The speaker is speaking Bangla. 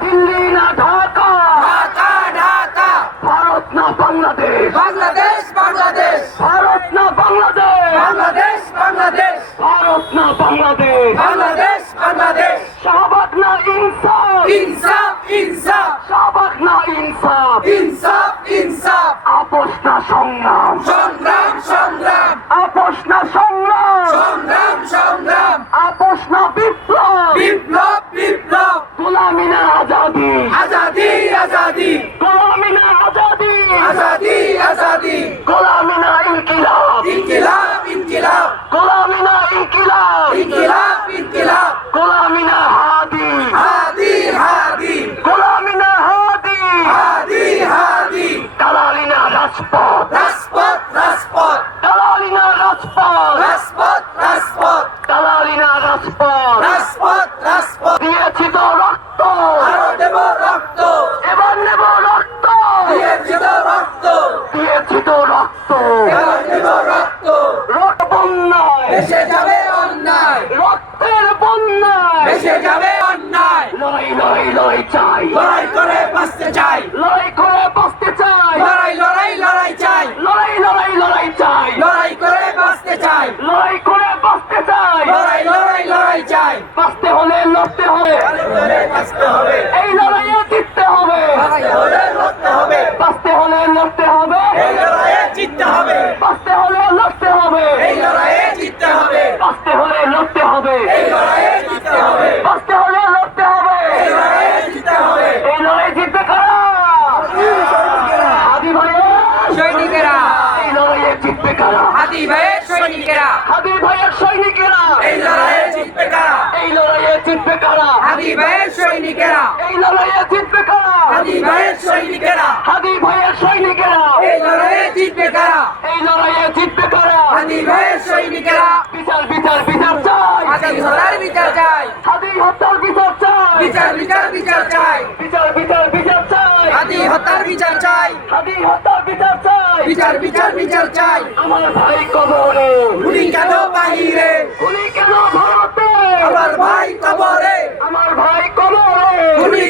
দিল্লি না ঢাকা, ঢাকা ঢাকা, ভারত না বাংলাদেশ, বাংলাদেশ বাংলাদেশ, ভারত না বাংলাদেশ, বাংলাদেশ বাংলাদেশ, ভারত না বাংলাদেশ, বাংলাদেশ বাংলাদেশ, শাহবাগ না ইনসাফ, ইনসাফ ইনসাফ, শাহবাগ না ইনসাফ, ইনসাফ ইনসাফ, আপোষ না সংগ্রাম, সংগ্রাম সংগ্রাম, আপোষ না সংগ্রাম, সংগ্রাম সংগ্রাম, আপোষ না বিপ্লব, বিপ্লব বিপ্লব, গোলামি না আজাদি, আজাদি আজাদি, গোলামি না আজাদি, আজাদি আজাদি, গোলামি না ইনকিলাব, ইনকিলাব ইনকিলাব, গোলামি না ইনকিলাব, ইনকিলাব ইনকিলাব, গোলামি না হাদি, হাদি হাদি, গোলামি না হাদি, হাদি হাদি, দালালি না রাজপথ, রাজপথ রাজপথ, দালালি না রাজপথ, রাজপথ রাজপথ, দালালি না রাজপথ, রাজপথ রাজপথ, দিয়েছি তো রক্ত, আরো দেব রক্ত, এবার নেব রক্ত, দিয়েছি তো রক্ত, দিয়েছি তো রক্ত, এবার দেব রক্ত, রক্ত বন্যায়, ভেসে যাবে অন্যায়, রক্তের বন্যায়, ভেসে যাবে অন্যায়, লড়াই লড়াই লড়াই চাই, লড়াই করে বাঁচতে চাই, লড়াই করে বাঁচতে চাই, লড়াই লড়াই লড়াই চাই, লড়াই লড়াই লড়াই চাই, লড়াই করে বাঁচতে চাই, লড়াই করে বাঁচতে চাই, লড়াই লড়াই লড়াই চাই, বাঁচতে হলে লড়তে হবে, করে বাঁচতে হবে, এই লড়াইয়ে জিততে হবে, লড়াই করে লড়তে হবে, বাঁচতে হলে লড়তে হবে, এই লড়াইয়ে জিততে হবে, বাঁচতে হলে লড়তে হবে, এই লড়াইয়ে জিততে হবে, বাঁচতে হলে লড়তে হবে, এই লড়াইয়ে জিততে হবে, বাঁচতে হলে লড়তে হবে, এই লড়াইয়ে জিততে হবে, এই লড়াই জিতবে কারা? হাদি ভাইয়ের সৈনিকেরা, এই লড়াইয়ে জিতবে কারা? হাদি ভাইয়ের সৈনিকেরা, হাদি ভাইয়ের সৈনিকেরা, এই লড়াইয়ে জিতবে কারা, এই লড়াইয়ে জিতবে কারা? হাদি ভাইয়ের সৈনিকেরা, এই লড়াইয়ে জিতবে কারা? হাদি ভাইয়ের সৈনিকেরা, হাদি ভাইয়ের সৈনিকেরা, এই লড়াইয়ে জিতবে কারা, এই লড়াইয়ে জিতবে কারা? হাদি ভাইয়ের সৈনিকেরা, বিচার বিচার বিচার চাই, হাদি হত্যার বিচার চাই, হাদি হত্যার বিচার চাই, বিচার বিচার বিচার চাই, বিচার বিচার বিচার চাই, হাদি হত্যার বিচার চাই, হাদি হত্যার বিচার চাই, বিচার বিচার বিচার চাই, আমার ভাই কবরে, গুলি কেন বাহিরে, গুলি কেন ভারতে, আমার ভাই কবরে, আমার ভাই কবরে, গুলি